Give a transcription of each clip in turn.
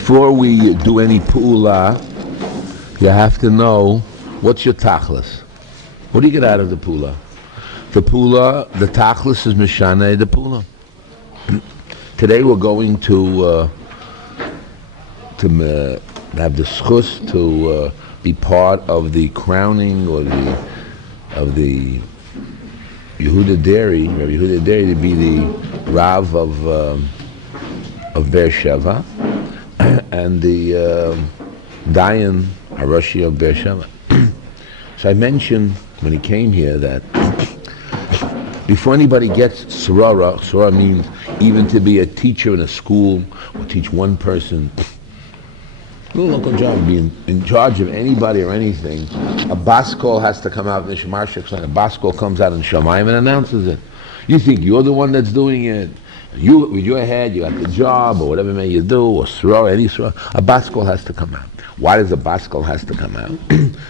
Before we do any pula, you have to know what's your tachlis. What do you get out of the pula? The pula, the tachlis is mishana the pula. Today we're going to have the schus to be part of the crowning or of the Yehuda Deri, Rabbi Yehuda Deri, to be the Rav of Be'er Sheva, and the Dayan Haroshi of Be'er Sheva. So I mentioned when he came here that before anybody gets Sorara means even to be a teacher in a school or teach one person, little local job, being in charge of anybody or anything. A bas kol has to come out in the Shemar Sheksan. A bas kol comes out in Shamayim and announces it. You think you're the one that's doing it. You, with your head, you got the job, or whatever may you do, or surah, any surah. A bas kol has to come out. Why does a bas kol has to come out?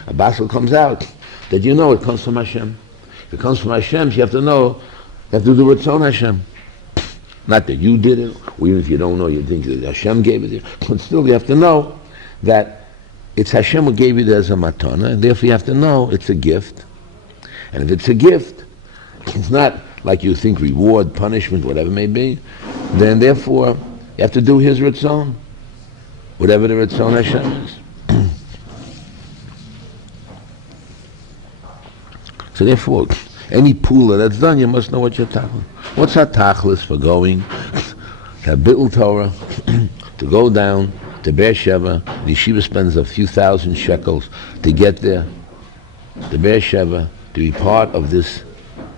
A bas kol comes out that you know it comes from Hashem. If it comes from Hashem, you have to know, you have to do Ratzon Hashem. Not that you did it, or even if you don't know, you think that Hashem gave it to you. But still, you have to know that it's Hashem who gave you it as a matana, and therefore you have to know it's a gift. And if it's a gift, it's not like you think reward, punishment, whatever it may be, then therefore you have to do his Ratzon, whatever the Ratzon Hashem is. So therefore, any pula that's done, you must know what you're talking. What's our tachlis for going to Bittul Torah, to go down to Be'er Sheva? The Yeshiva spends a few thousand shekels to get there, to Be'er Sheva, to be part of this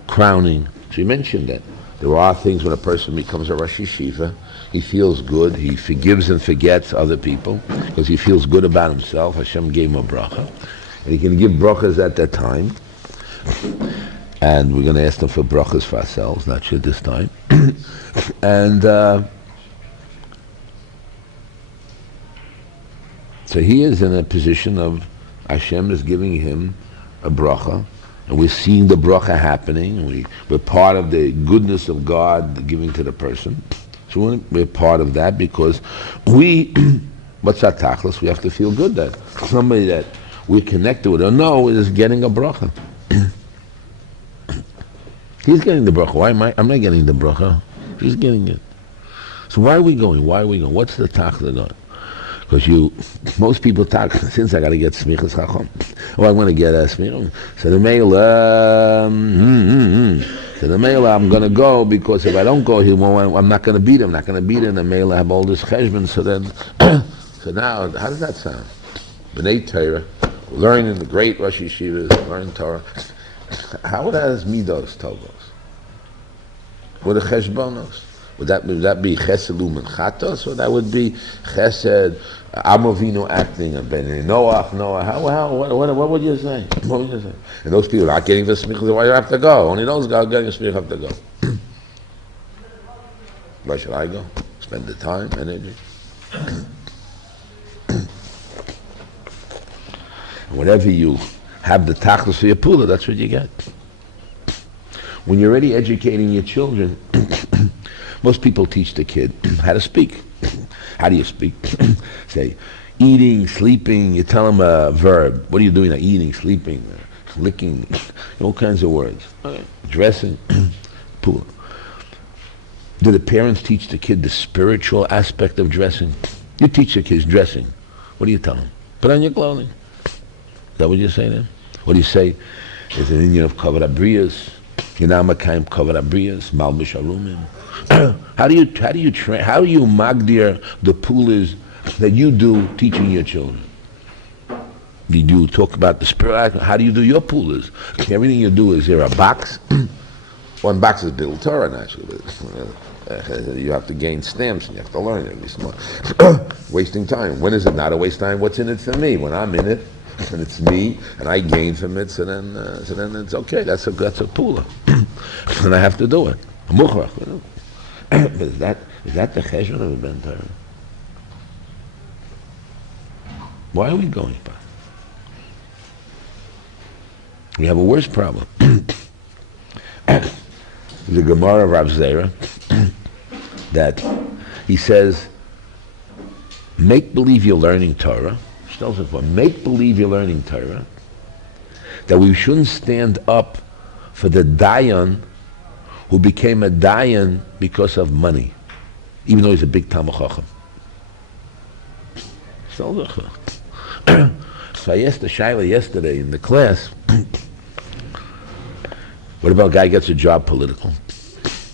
crowning. So you mentioned that there are things when a person becomes a Rosh Yeshiva, he feels good, he forgives and forgets other people, because he feels good about himself. Hashem gave him a bracha, and he can give brachas at that time. And we're going to ask them for brachas for ourselves, not sure this time. And so he is in a position of Hashem is giving him a bracha, and we're seeing the bracha happening, and we're part of the goodness of God giving to the person. So we're part of that because what's our tachlis? We have to feel good that somebody that we're connected with or know is getting a bracha. He's getting the bracha. Why am I? I'm not getting the bracha. He's getting it. So why are we going? What's the tachlis on? Because most people talk, since I got to get smichas chacham. Oh, I want to get a smichas. So the Meila, I'm going to go because if I don't go, I'm not going to beat him. The Meila have all this cheshbon. So now, how does that sound? B'nai Torah, learning the great Rosh Yeshivas, learn Torah. How would that as midos tovos? What are cheshbonos? Would that be chesed u'menchatos, or that would be chesed Amovino acting and Ben Noah? What would you say? And those people are not getting the smichas. Why you have to go? Only those guys getting the smichas have to go. Why should I go? Spend the time, energy. And whatever you have the tachlis for your pula, that's what you get. When you're already educating your children, most people teach the kid how to speak. How do you speak? Say, eating, sleeping, you tell them a verb. What are you doing now? Eating, sleeping, licking, all kinds of words. Okay. Dressing, pula. Do the parents teach the kid the spiritual aspect of dressing? You teach the kids dressing. What do you tell them? Put on your clothing. Is that what you say to them? What do you say? It's an Indian of kavod abriyas. Yinamakayim kavod abriyas, malbish arumim. How do you magdir the pulas that you do teaching your children? Did you talk about the spirit? How do you do your pulas? Everything you do, is there a box? One box is Bittul Torah, naturally. You have to gain stamps and you have to learn it. Wasting time. When is it not a waste of time? What's in it for me? When I'm in it, and it's me, and I gain from it, so then it's okay. That's a pula, and I have to do it. But is that the cheshbon of the Ben Torah? Why are we going back? We have a worse problem. The Gemara of Rav Zera that he says make believe you're learning Torah. Make believe you're learning Torah. That we shouldn't stand up for the Dayan who became a Dayan because of money, even though he's a big Talmid Chacham. So I asked the Shaila yesterday in the class, what about a guy gets a job political?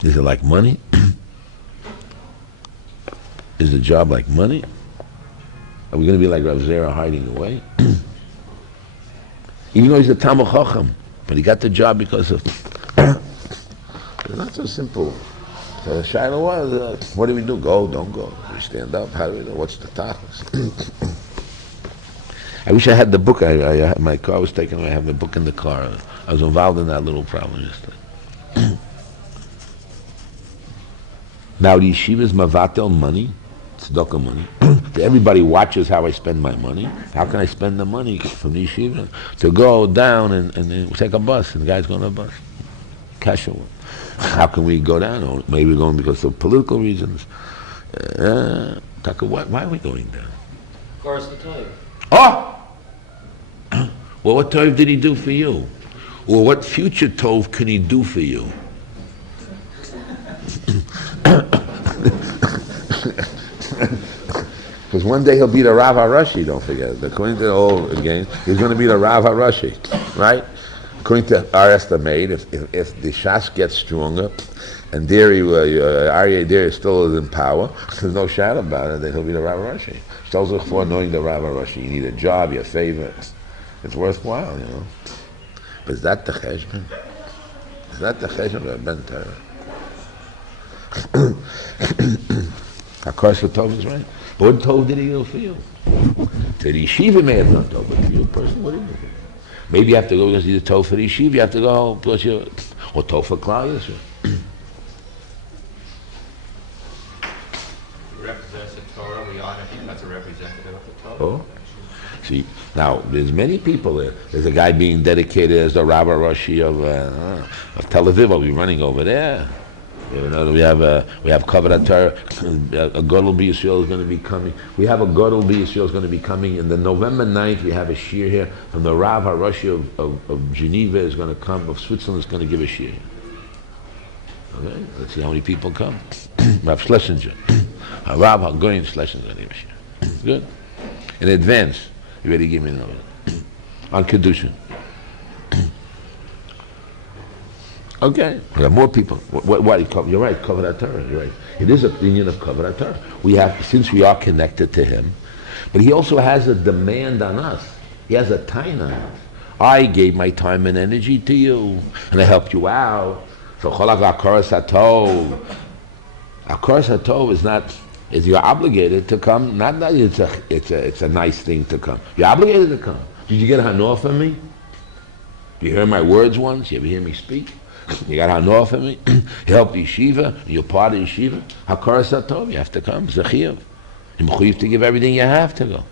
Is it like money? Is the job like money? Are we going to be like Rav Zera hiding away? Even though he's a Talmid Chacham, but he got the job because of... It's not so simple. So the Shaila was, what do we do? Go, don't go. We stand up, how do we know? What's the tachlis? I wish I had the book. My car was taken away. I have the book in the car. I was involved in that little problem yesterday. Now the yeshiva is mavatel money, tzedakah money. Everybody watches how I spend my money. How can I spend the money from the yeshiva? To go down and take a bus, and the guy's going on a bus. Kasha. How can we go down? Or maybe we're going because of political reasons. Why are we going down? Of course, the time. Oh! Well, what tov did he do for you? Or what future tov can he do for you? Because one day he'll be the Rav HaRashi, don't forget. According to the old again, he's going to be the Rav HaRashi, right? According to our estimate, if the Shas gets stronger, and Aryeh Deri still is in power, there's no shadow about it, then he'll be the Rav HaRashi. Tells us for knowing the Rav HaRashi. You need a job, your favor. It's worthwhile, you know. But is that the cheshbon? Is that the cheshbon of Ben Torah? HaKosher Tov is right. But what Tov did he do for you? To the yeshiva may have done Tov, but to you person, what did he do for you? Maybe you have to go because you did Tov for the yeshiva, you have to go because you, or Tov for Klal Yisrael. Represents the Torah, we honor him, that's a representative of the Torah. Oh. See, now, there's many people there. There's a guy being dedicated as the Rabbi Roshi of Tel Aviv. I'll be running over there. You know, we have Kavod HaTorah. A Gadol B'Yisrael is going to be coming. We have a Gadol B'Yisrael is going to be coming. And then November 9th, we have a shiur here from the Rav HaRashi of Geneva is going to come, of Switzerland is going to give a shiur. Okay, let's see how many people come. Rav Schlesinger. Rav HaGoyin Schlesinger is going to give a shiur. Good. In advance. You ready to give me another on Kedushin. Okay, we have more people. What you're right, Kavod HaTorah, you're right. It is a opinion of Kavod HaTorah. We have, since we are connected to him, but he also has a demand on us. He has a time on us. I gave my time and energy to you, and I helped you out. So Cholak HaKoros HaTov. HaKoros HaTov is not... Is you're obligated to come, not that it's a nice thing to come. You're obligated to come. Did you get hanor from me? Did you hear my words once? You ever hear me speak? You got hanor from me? You helped yeshiva, you're part of yeshiva. HaKoros HaTov, you have to come. It's a chiyuv. You have to give everything you have to go.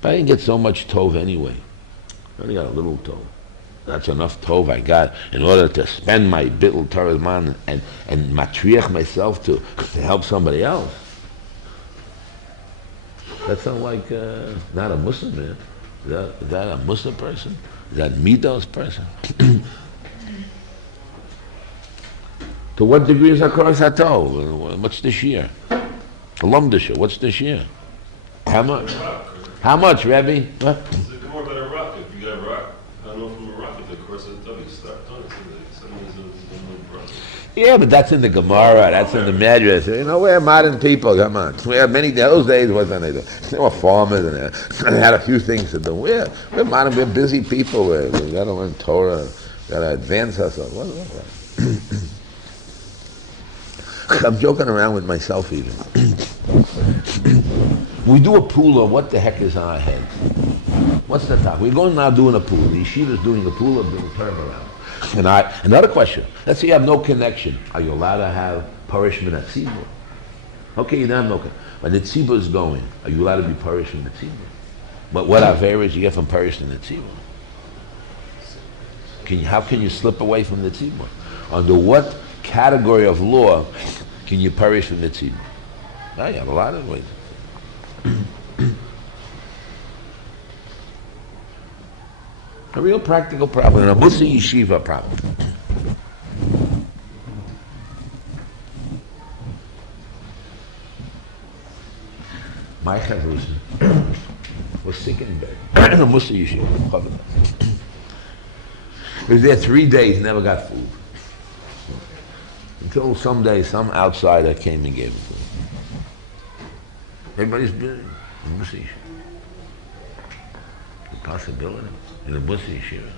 But I didn't get so much tov anyway. I only got a little tov. That's enough tov I got in order to spend my bittul Torah man and matriach myself to help somebody else. That sounds like not a Muslim man. Is that a Muslim person? Is that Midos person? To what degree is HaKoros HaTov? What's the shiur? Alum the shiur. What's the shiur? How much? How much, Rebbe? What? It's more about a rock. If you got a rock, I don't know from a rock, of course, it's W start done. Yeah, but that's in the Gemara, that's in the Medrash. You know, we're modern people, come on. We have many, those days, wasn't it? They were farmers and they had a few things to do. We're modern, we're busy people. We got to learn Torah, we got to advance ourselves. I'm joking around with myself even. We do a pool of what the heck is on our heads. What's the top? We're going now doing a pool. The yeshiva is doing a pool of doing turnaround. And another question. Let's say you have no connection. Are you allowed to have parish min hatzibur? Okay, you don't have no connection. When the tzibur is going, are you allowed to be parish min hatzibur? But what average you get from parish min hatzibur? How can you slip away from the tzibur? Under what category of law can you parish from the tzibur? I have a lot of ways. A real practical problem, a musar yeshiva problem. My chavrusa was sick in bed. A musar yeshiva. He was there 3 days, never got food. Until someday some outsider came and gave him food. Everybody's busy. Musar yeshiva. The possibility in a musar yeshiva.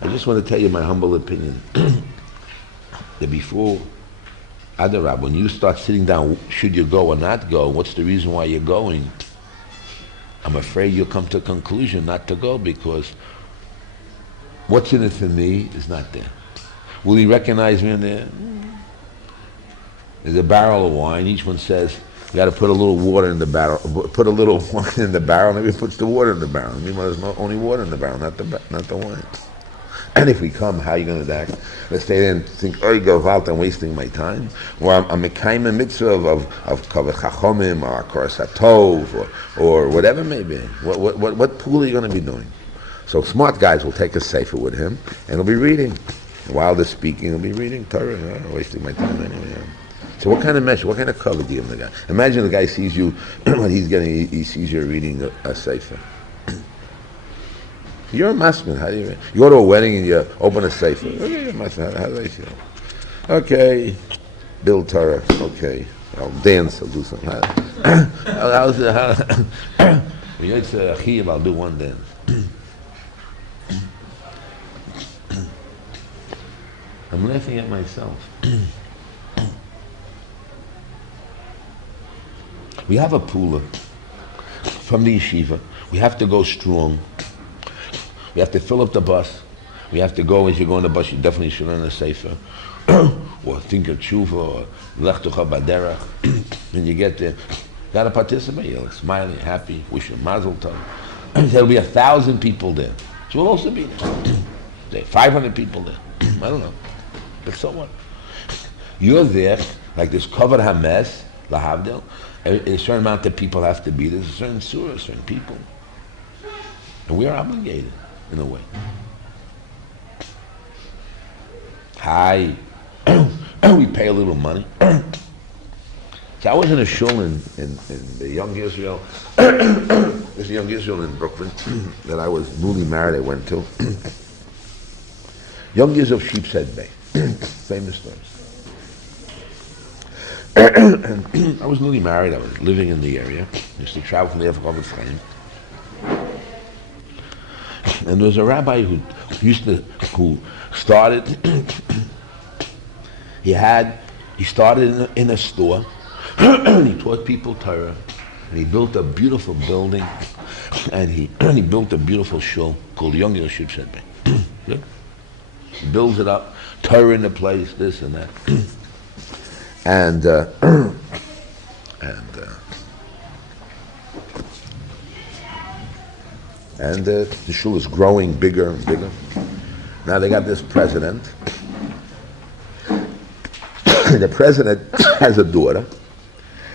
I just want to tell you my humble opinion that before Adarab, when you start sitting down, should you go or not go, what's the reason why you're going, I'm afraid you'll come to a conclusion not to go, because what's in it for me is not there. Will he recognize me in there? There's a barrel of wine. Each one says, you got to put a little water in the barrel. Put a little wine in the barrel. Maybe it puts the water in the barrel. Meanwhile, there's no, only water in the barrel, not the wine. And if we come, how are you going to act? Let's stay there and think, oh, you go out, I'm wasting my time. Or I'm a kaima mitzvah of kavod chachomim, or koras hatov, or whatever it may be. What pool are you going to be doing? So smart guys will take a sefer with him, and he'll be reading. While they're speaking, he'll be reading Torah. I'm wasting my time anyway. So what kind of message, what kind of cover do you give the guy? Imagine the guy sees you, when he sees you reading a sefer. You're a masman. How do you go to a wedding and you open a sefer? Okay, you're a masman. How do I feel? Okay, build Torah. Okay, I'll dance. I'll do something. I'll do one dance. I'm laughing at myself. We have a pula from the yeshiva. We have to go strong. We have to fill up the bus. We have to go, as you go on the bus, you definitely should learn a sefer. Or think of tshuva, or lech tucha baderach. When you get there, you got to participate. You're smiling, happy, wish you mazel tov. There'll be 1,000 people there. So we'll also be there. 500 people there. I don't know. But so what? You're there, like this covered hames, lahavdil. A certain amount of people have to be there. There's a certain surah, certain people. And we are obligated, in a way. We pay a little money. So I was in a shul in the Young Israel. There's a Young Israel in Brooklyn that I was newly married, I went to. Young Israel Sheepshead Bay. Famous stories. And I was newly married. I was living in the area. I used to travel from there for Chaim. And there was a rabbi who started. He started in a store. And he taught people Torah. And he built a beautiful building. And he built a beautiful shul called Young Israel Sheepshead Bay. Good. Builds it up, Torah in the place, this and that. And the shul is growing bigger and bigger. Now they got this president. The president has a daughter,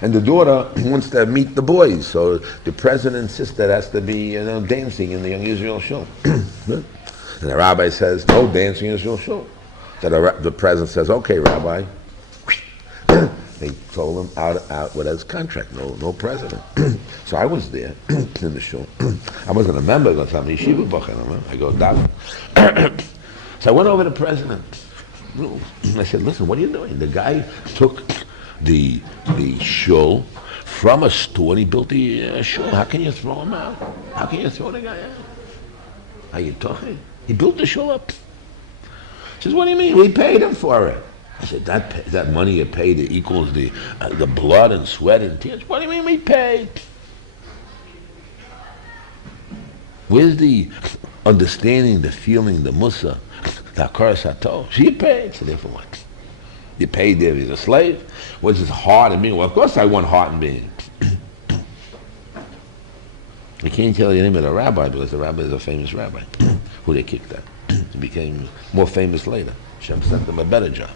and the daughter wants to meet the boys. So the president insists that has to be dancing in the Young Israel shul. And the rabbi says, no dancing in Israel shul. So the president says, okay, rabbi. They told him out with his contract, no president. So I was there in the shul. I wasn't a member, because I'm a yeshiva bachar. I go down. So I went over to the president. I said, listen, what are you doing? The guy took the shul from a store and he built the shul. How can you throw him out? How can you throw the guy out? Are you talking? He built the shul up. He says, what do you mean? We paid him for it. I said, that money you paid equals the blood and sweat and tears. What do you mean we paid? Where's the understanding, the feeling, the musar, the koras hatov? She paid. So therefore what? You paid there, he's a slave. What's his heart and being? Well, of course I want heart and being. I can't tell you the name of the rabbi because the rabbi is a famous rabbi who they kicked out. He became more famous later. Hashem sent him a better job.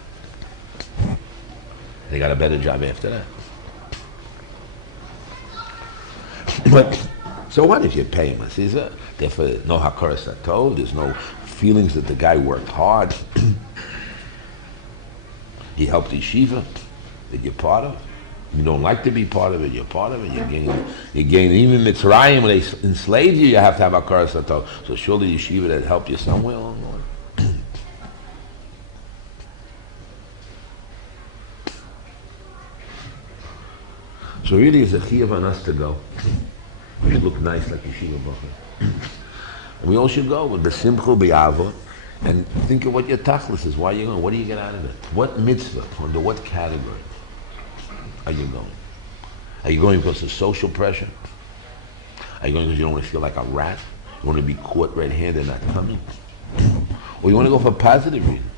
They got a better job after that. But so what if you pay him? Therefore, no hakara satov. There's no feelings that the guy worked hard. He helped the yeshiva that you're part of. You don't like to be part of it, you're part of it. You gain even Mitzrayim, when they enslaved you, you have to have hakara satov. So surely yeshiva that helped you somewhere along the way. So really, it's a chiyuv on us to go. We should look nice like yeshiva bochum. We all should go with besimcha, be'ava, and think of what your tachlis is. Why are you going? What do you get out of it? What mitzvah? Under what category are you going? Are you going because of social pressure? Are you going because you don't want to feel like a rat? You want to be caught red-handed not coming? Or you want to go for positive reasons?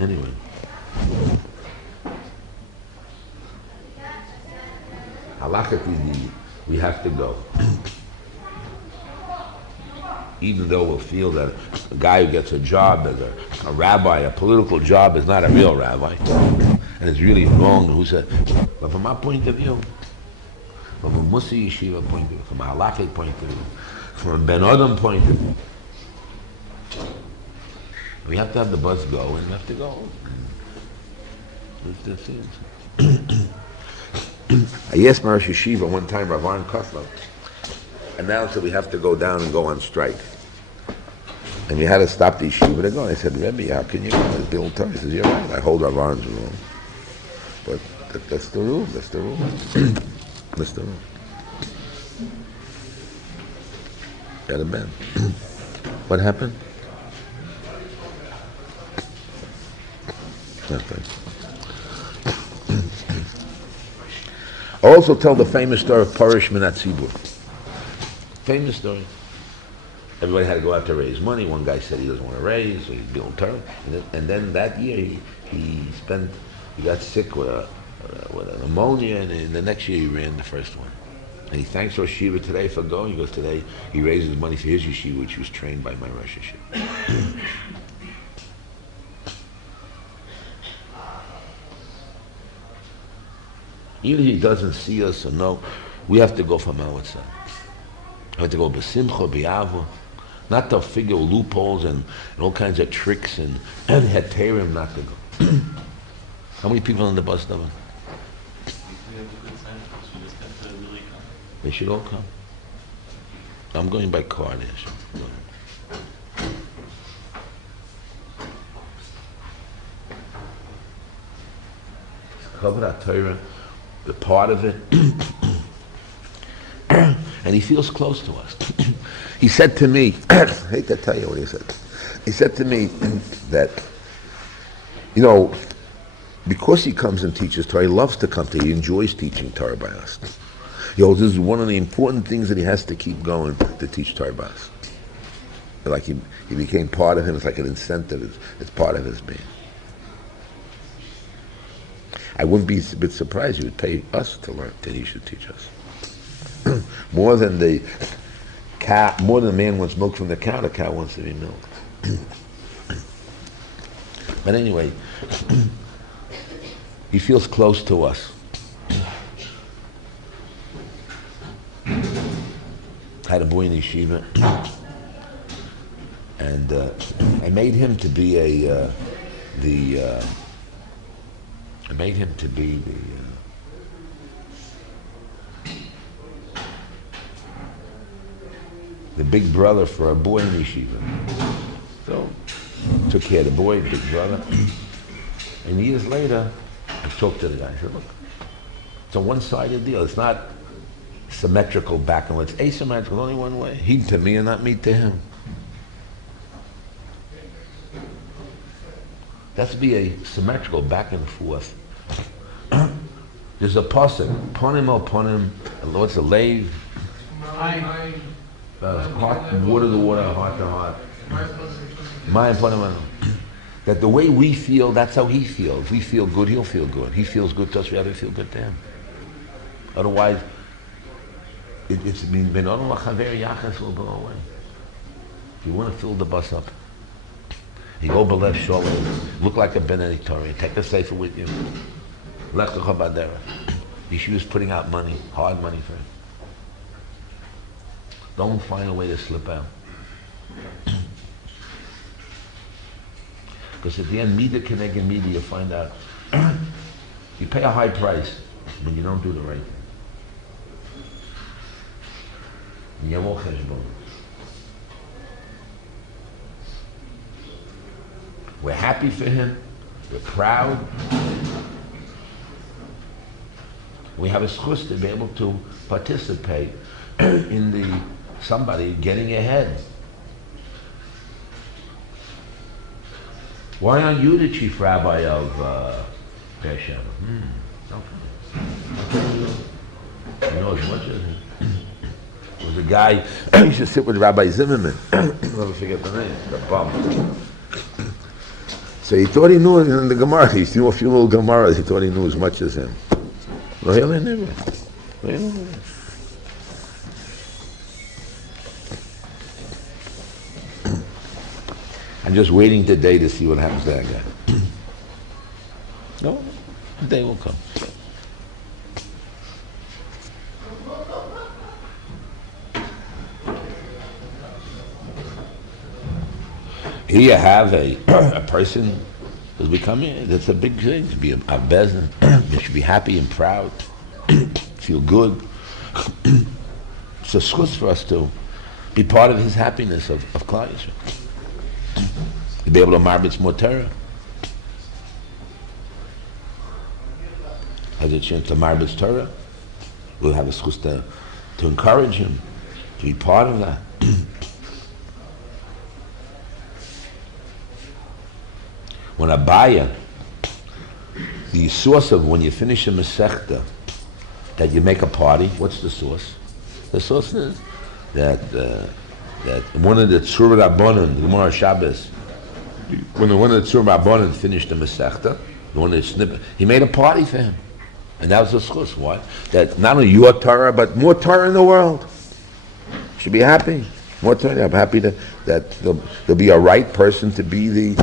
Anyway. Halachically, we have to go. Even though we'll feel that a guy who gets a job as a rabbi, a political job, is not a real rabbi, and it's really wrong. Who said? But from my point of view, from a musar yeshiva point of view, from a halachic point of view, from a ben adam point of view, we have to have the bus go, and we have to go. That's it. I asked my Rosh Yeshiva one time, Rav Aaron Kotler, announced that we have to go down and go on strike. And we had to stop the yeshiva to go. I said, Rebbe, how can you go? It's Bill Torah. He says, you're right. I hold Rav Aaron's rule. But that's the rule. That's the rule. That's the rule. Got a bend. What happened? Nothing. I also tell the famous story of Parish Minat Tzibur. Famous story. Everybody had to go out to raise money. One guy said he doesn't want to raise, so he's building turtle. And then that year he got sick with an pneumonia, and the next year he ran the first one. And he thanks Rosh Yeshiva today for going. He goes, today he raises money for his yeshiva, which was trained by my Rosh Yeshiva. Even if he doesn't see us or know, we have to go from outside. We have to go b'simcha, b'yava, not to figure loopholes and all kinds of tricks and heterim not to go. How many people on the bus, David? They should all come. I'm going by car there. Cover Torah, the part of it, and he feels close to us. He said to me, I hate to tell you what he said. He said to me that, because he comes and teaches Torah, he loves to come to. He enjoys teaching Torah by us. This is one of the important things that he has to keep going to teach Torah by us. Like he became part of him. It's like an incentive. It's part of his being. I wouldn't be a bit surprised he would pay us to learn, that he should teach us. More than the man wants milk from the cow wants to be milked. But anyway, he feels close to us. Had a boy in yeshiva, and I made him to be the big brother for a boy in yeshiva. So took care of the boy, big brother. And years later, I talked to the guy. I said, look, it's a one-sided deal. It's not symmetrical back and forth. It's asymmetrical, only one way. He to me and not me to him. That's to be a symmetrical back and forth. There's a pasuk, ponim el ponim, what's the lave? Water to water, heart to heart. Mind upon him. That the way we feel, that's how he feels. If we feel good, he'll feel good. He feels good to us, we have to feel good to him. Otherwise, it's been yachas will go away. If you want to fill the bus up, you go b'lev sholem, look like a benedictorian, take a sefer with you. Lech lecha b'derech. Yeshiva is putting out money, hard money for him. Don't find a way to slip out. Because at the end, media connect and media, you find out you pay a high price when you don't do the right thing. Yavo cheshbon. We're happy for him. We're proud. We have a schus to be able to participate in the somebody getting ahead. Why aren't you the chief rabbi of Beersheba? You know as much as him. There was a guy, he used to sit with Rabbi Zimmerman. I'll never forget the name, the bum. So he thought he knew in the Gemara. He knew a few little Gemaras. He thought he knew as much as him. Really never. I'm just waiting today to see what happens to that guy. No, the day will come. Here you have a person who's becoming, that's a big thing, to be a bezin. You should be happy and proud, feel good. It's a schus for us to be part of his happiness of Klal Yisrael. To be able to marbitz more Torah. Has a chance to marbitz Torah. We'll have a schus to encourage him, to be part of that. When Abaya, the source of when you finish a Masechta, that you make a party, what's the source? The source is that one of the Tzur Rabbanon, the Gemara Shabbos, when one of the Tzur Rabbanon finished the Masechta, the one that snipped, he made a party for him. And that was the schus. Why? That not only your Torah, but more Torah in the world. Should be happy. More Torah. I'm happy that there'll be a right person to be the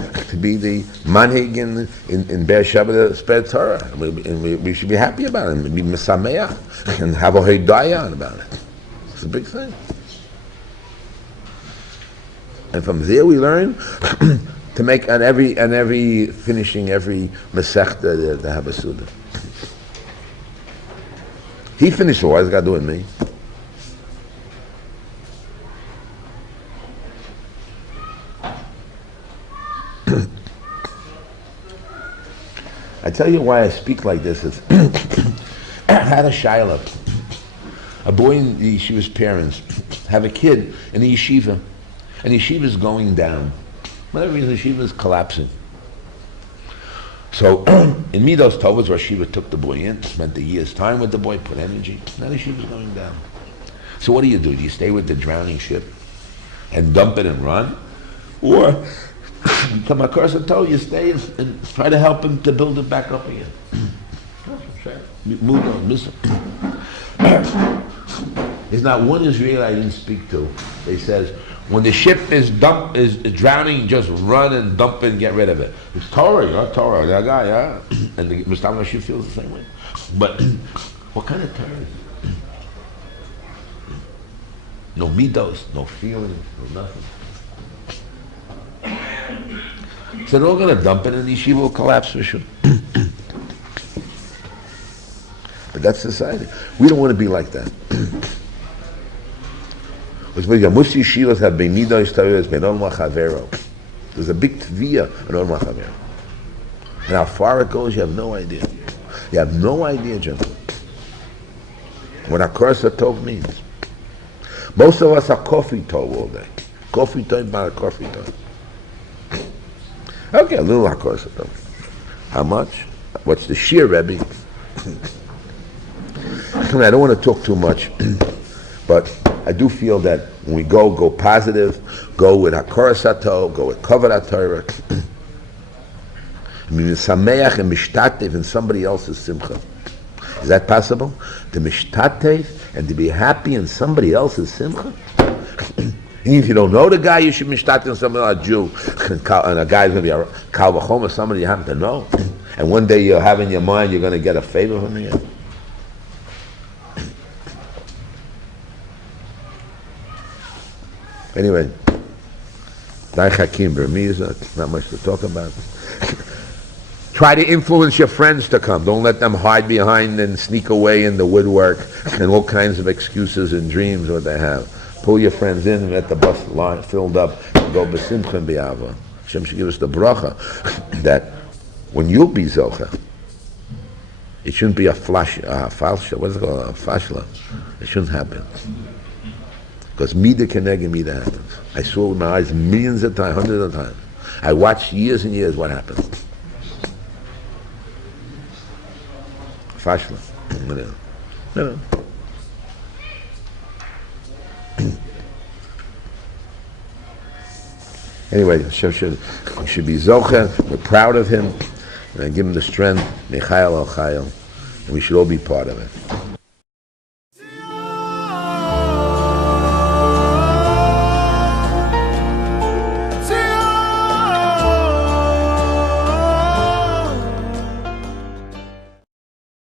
manhig in Beersheba to spread Torah. And we should be happy about it and be mesameach and have a hidayah about it. It's a big thing. And from there we learn to make on every finishing every Masechta to have a Suda. He finished it, why does it got to do with me? I tell you why I speak like this. Is I had a shaila. A boy in the yeshiva's parents have a kid in the yeshiva, and the yeshiva is going down. Whatever reason, the yeshiva is collapsing. So in Midos Tovos, where Yeshiva took the boy in, spent a year's time with the boy, put energy. Now the yeshiva is going down. So what do? Do you stay with the drowning ship and dump it and run, or become a curse and toe, you stay and try to help him to build it back up again? Move on, listen. There's not one Israeli I didn't speak to. They says, when the ship is drowning, just run and dump it and get rid of it. It's Torah, Torah, that guy, yeah. And the Mustar Mashir feels the same way. But what kind of Torah is it? No midos, no feelings, no nothing. So they're all going to dump it and the yeshiva will collapse for sure. But that's society. We don't want to be like that. Most yeshivas have beimidos Torahs be'on machavero. There's a big tviyah in on machavero. And how far it goes, you have no idea. You have no idea, gentlemen. What Akar Tov means. Most of us are coffee tov all day. Coffee tov, not a coffee tov. Okay, a little Akar Tov. How much? What's the shiur, Rebbe? I don't want to talk too much, but I do feel that when we go positive, go with Hakoras HaTov, go with Kavod HaTorah, Sameach and Mishtatev in somebody else's simcha. Is that possible? To Mishtatev and to be happy in somebody else's simcha? If you don't know the guy, you should Mishtatev in somebody like a Jew, and a guy's going to be a Kal V'chomer, somebody you happen to know. And one day you'll have in your mind you're going to get a favor from him. Anyway, Dai Chakim Bermiza, not much to talk about. Try to influence your friends to come. Don't let them hide behind and sneak away in the woodwork and all kinds of excuses and dreams what they have. Pull your friends in and let the bus line filled up and go b'simcha and b'ava. Hashem should give us the bracha that when you'll be zocha, it shouldn't be a falsha. What's it called? A fashla. It shouldn't happen. Because mida keneged mida happens. I saw with my eyes millions of times, hundreds of times. I watched years and years what happens. Fashla. No. Anyway, Hashem should be zocha. We're proud of him. And give him the strength. Mechael al chayil. And we should all be part of it.